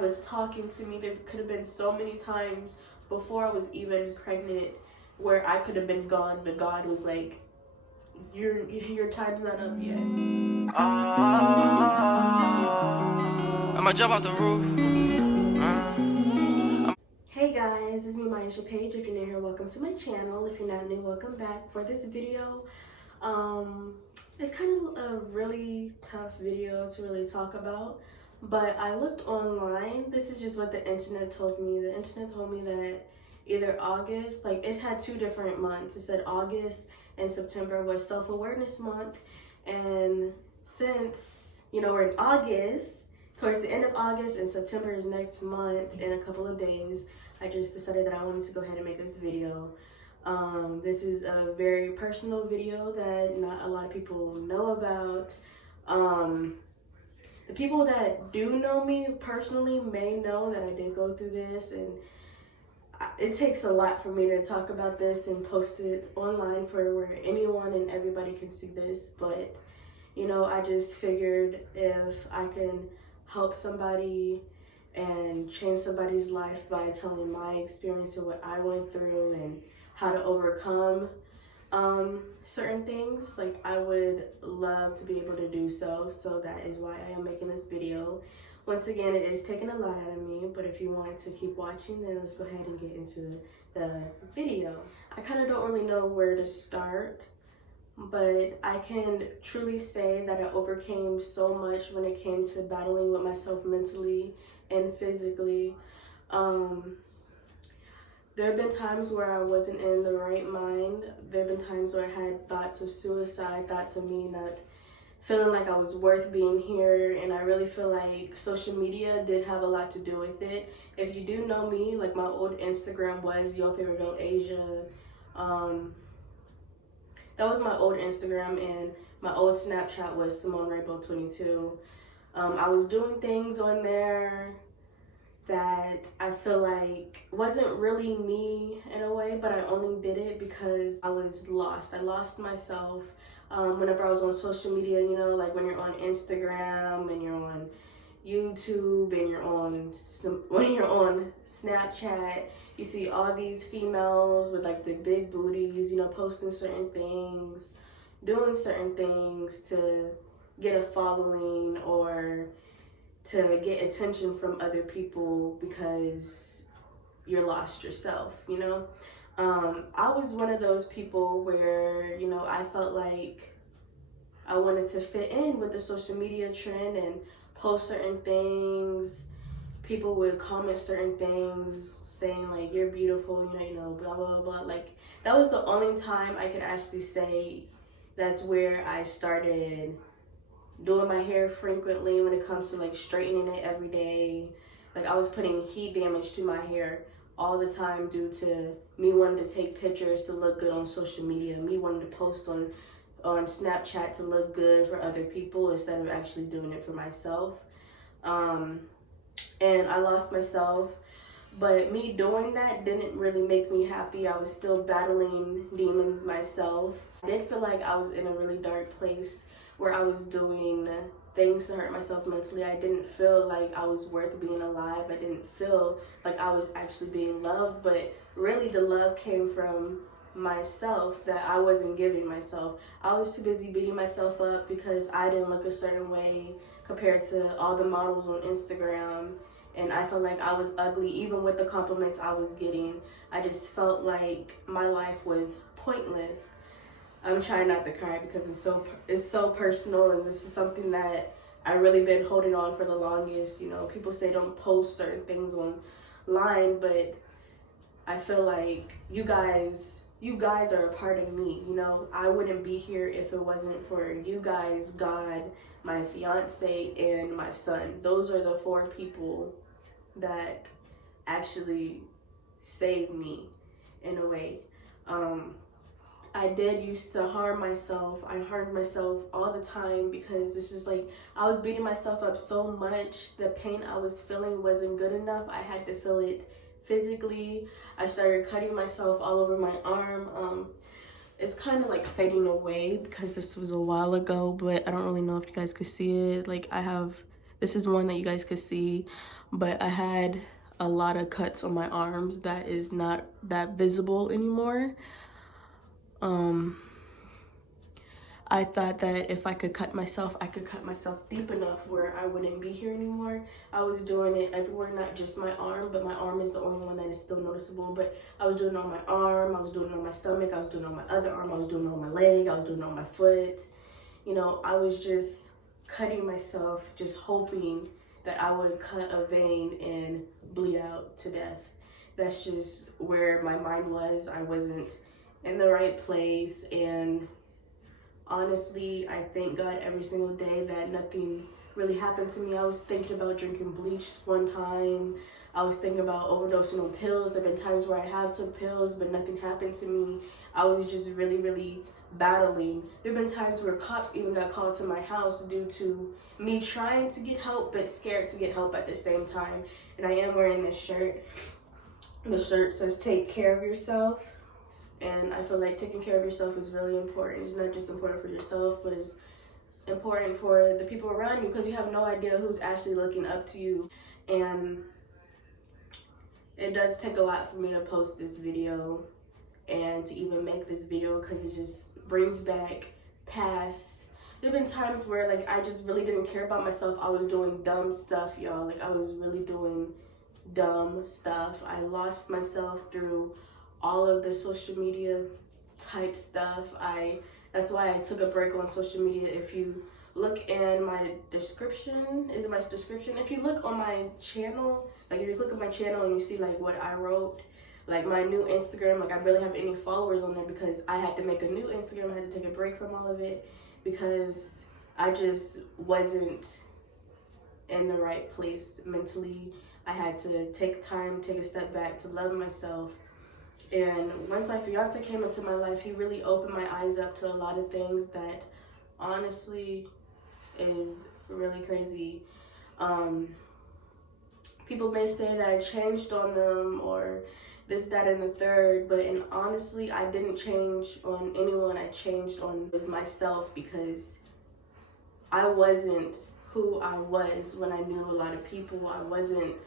God was talking to me. There could have been so many times before I was even pregnant where I could have been gone, but God was like, your time's not up yet. I might jump out the roof. Hey guys, it's me, Myesha Page. If you're new here, welcome to my channel. If you're not new, welcome back. For this video, it's kind of a really tough video to really talk about, but I looked online. This is just what the internet told me. The internet told me that either August, like it had 2 different months. It said August and September was self-awareness month, and since, you know, we're in August, towards the end of August, and September is next month in a couple of days, I just decided that I wanted to go ahead and make this video. This is a very personal video that not a lot of people know about. The people that do know me personally may know that I did go through this, and it takes a lot for me to talk about this and post it online for where anyone and everybody can see this. But, you know, I just figured if I can help somebody and change somebody's life by telling my experience and what I went through and how to overcome certain things, like, I would love to be able to do so. So that is why I am making this video. Once again, it is taking a lot out of me, but if you want to keep watching, then let's go ahead and get into the video. I kind of don't really know where to start, but I can truly say that I overcame so much when it came to battling with myself mentally and physically. There have been times where I wasn't in the right mind. There have been times where I had thoughts of suicide, thoughts of me not feeling like I was worth being here, and I really feel like social media did have a lot to do with it. If you do know me, like, my old Instagram was Your Favorite Girl Asia. That was my old Instagram, and my old Snapchat was Simone Rainbow 22. I was doing things on there that I feel like wasn't really me in a way, but I only did it because I was lost. I lost myself. Whenever I was on social media, you know, like when you're on Instagram and you're on YouTube and when you're on Snapchat, you see all these females with like the big booties, you know, posting certain things, doing certain things to get a following or to get attention from other people because you're lost yourself, you know? I was one of those people where, you know, I felt like I wanted to fit in with the social media trend and post certain things. People would comment certain things saying like, you're beautiful, you know, blah, blah, blah, blah. Like, that was the only time I could actually say that's where I started doing my hair frequently when it comes to like straightening it every day. Like, I was putting heat damage to my hair all the time due to me wanting to take pictures to look good on social media, me wanting to post on Snapchat to look good for other people instead of actually doing it for myself. And I lost myself, but me doing that didn't really make me happy. I was still battling demons myself. I did feel like I was in a really dark place where I was doing things to hurt myself mentally. I didn't feel like I was worth being alive. I didn't feel like I was actually being loved, but really the love came from myself that I wasn't giving myself. I was too busy beating myself up because I didn't look a certain way compared to all the models on Instagram, and I felt like I was ugly even with the compliments I was getting. I just felt like my life was pointless. I'm trying not to cry because it's so personal, and this is something that I really been holding on for the longest. You know, people say don't post certain things online, but I feel like you guys are a part of me. You know, I wouldn't be here if it wasn't for you guys, God, my fiance, and my son. Those are the 4 people that actually saved me in a way. I did used to harm myself. I harmed myself all the time because it's just like I was beating myself up so much. The pain I was feeling wasn't good enough. I had to feel it physically. I started cutting myself all over my arm. It's kind of like fading away because this was a while ago, but I don't really know if you guys could see it. Like, this is one that you guys could see. but I had a lot of cuts on my arms that is not that visible anymore. I thought that if I could cut myself, I could cut myself deep enough where I wouldn't be here anymore. I was doing it everywhere, not just my arm, but my arm is the only one that is still noticeable. But I was doing it on my arm, I was doing it on my stomach, I was doing it on my other arm, I was doing it on my leg, I was doing it on my foot. You know, I was just cutting myself, just hoping that I would cut a vein and bleed out to death. That's just where my mind was. I wasn't in the right place, and honestly, I thank God every single day that nothing really happened to me. I was thinking about drinking bleach one time. I was thinking about overdosing on pills. There have been times where I have took pills, but nothing happened to me. I was just really, really battling. There have been times where cops even got called to my house due to me trying to get help, but scared to get help at the same time. And I am wearing this shirt. The shirt says, "Take care of yourself." And I feel like taking care of yourself is really important. It's not just important for yourself, but it's important for the people around you, because you have no idea who's actually looking up to you. And it does take a lot for me to post this video and to even make this video, because it just brings back past. There have been times where like I just really didn't care about myself. I was doing dumb stuff, y'all. Like I was really doing dumb stuff. I lost myself through all of the social media type stuff. That's why I took a break on social media. If you look in my description, is it my description? If you look on my channel, like if you click on my channel and you see like what I wrote, like my new Instagram, like I barely have any followers on there because I had to make a new Instagram. I had to take a break from all of it because I just wasn't in the right place mentally. I had to take time, take a step back to love myself. And once my fiance came into my life, he really opened my eyes up to a lot of things that honestly is really crazy. People may say that I changed on them or this, that, and the third, but honestly, I didn't change on anyone. I changed on myself, because I wasn't who I was when I knew a lot of people. I wasn't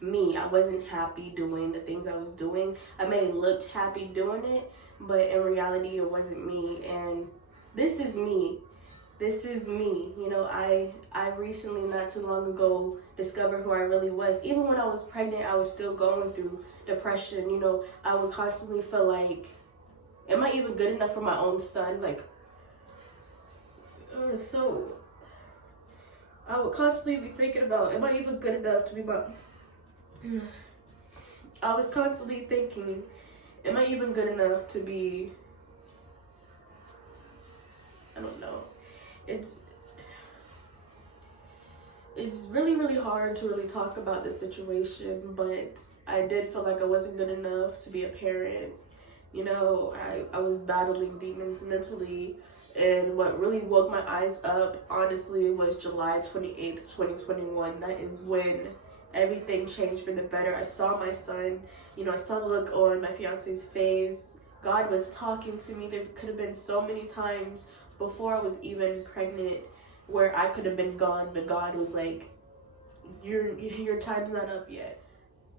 me. I wasn't happy doing the things I was doing. I may have looked happy doing it, but in reality it wasn't me. And this is me. This is me. You know, I recently, not too long ago, discovered who I really was. Even when I was pregnant, I was still going through depression. You know, I would constantly feel like, am I even good enough for my own son? Like, so I would constantly be thinking about, am I even good enough to be my... I was constantly thinking, am I even good enough to be, I don't know. It's really, really hard to really talk about this situation, but I did feel like I wasn't good enough to be a parent. You know, I was battling demons mentally, and what really woke my eyes up, honestly, was July 28th, 2021. That is when everything changed for the better. I saw my son, you know, I saw the look on my fiance's face. God was talking to me. There could have been so many times before I was even pregnant where I could have been gone, but God was like, your time's not up yet.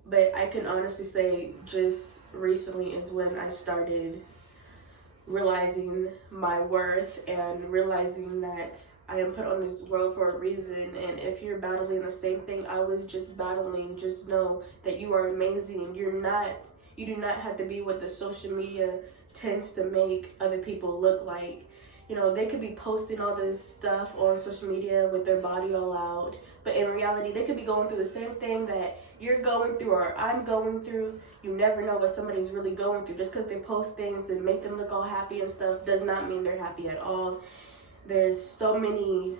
But I can honestly say just recently is when I started realizing my worth and realizing that I am put on this world for a reason. And if you're battling the same thing I was just battling, just know that you are amazing. You do not have to be what the social media tends to make other people look like. You know, they could be posting all this stuff on social media with their body all out, but in reality, they could be going through the same thing that you're going through or I'm going through. You never know what somebody's really going through. Just because they post things that make them look all happy and stuff does not mean they're happy at all. There's so many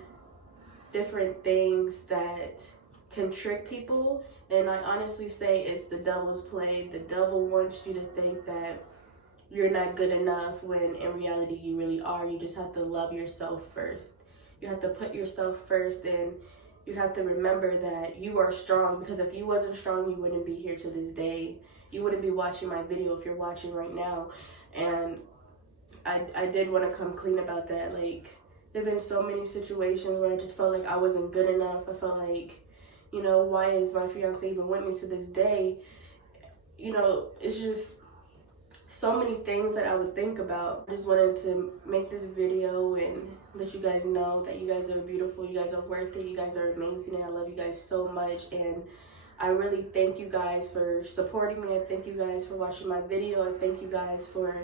different things that can trick people, and I honestly say it's the devil's play. The devil wants you to think that you're not good enough when in reality you really are. You just have to love yourself first. You have to put yourself first, and you have to remember that you are strong, because if you wasn't strong, you wouldn't be here to this day. You wouldn't be watching my video if you're watching right now. And I did want to come clean about that. Like, there have been so many situations where I just felt like I wasn't good enough. I felt like, You know, why is my fiance even with me to this day? You know, it's just so many things that I would think about. I just wanted to make this video and let you guys know that you guys are beautiful, you guys are worth it, you guys are amazing, and I love you guys so much. And I really thank you guys for supporting me. I thank you guys for watching my video. I thank you guys for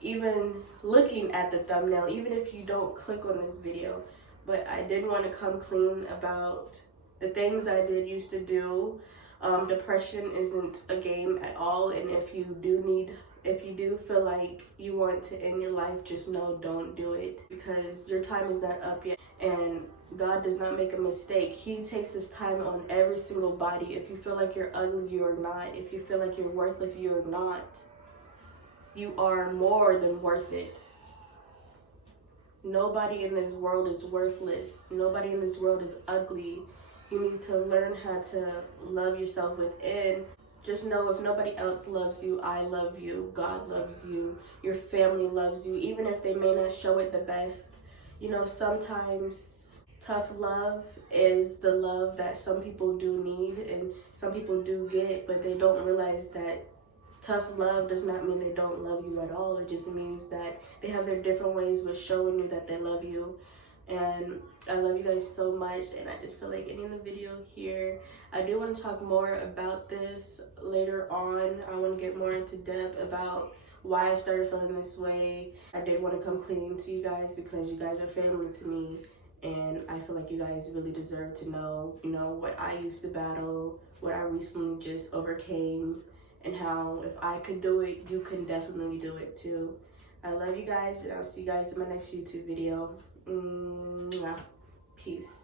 even looking at the thumbnail, even if you don't click on this video. But I did want to come clean about the things I did used to do. Depression isn't a game at all, and if you do feel like you want to end your life, just know, don't do it, because your time is not up yet, and God does not make a mistake. He takes his time on every single body. If you feel like you're ugly, you are not. If you feel like you're worthless, you are not. You are more than worth it. Nobody in this world is worthless. Nobody in this world is ugly. You need to learn how to love yourself within. Just know, if nobody else loves you, I love you. God loves you. Your family loves you, even if they may not show it the best. You know, sometimes tough love is the love that some people do need and some people do get, but they don't realize that tough love does not mean they don't love you at all. It just means that they have their different ways of showing you that they love you. And I love you guys so much, and I just feel like ending the video here. I do want to talk more about this later on. I want to get more into depth about why I started feeling this way. I did want to come clean to you guys because you guys are family to me, and I feel like you guys really deserve to know, you know, what I used to battle, what I recently just overcame, and how if I could do it, you can definitely do it too. I love you guys, and I'll see you guys in my next YouTube video. Peace.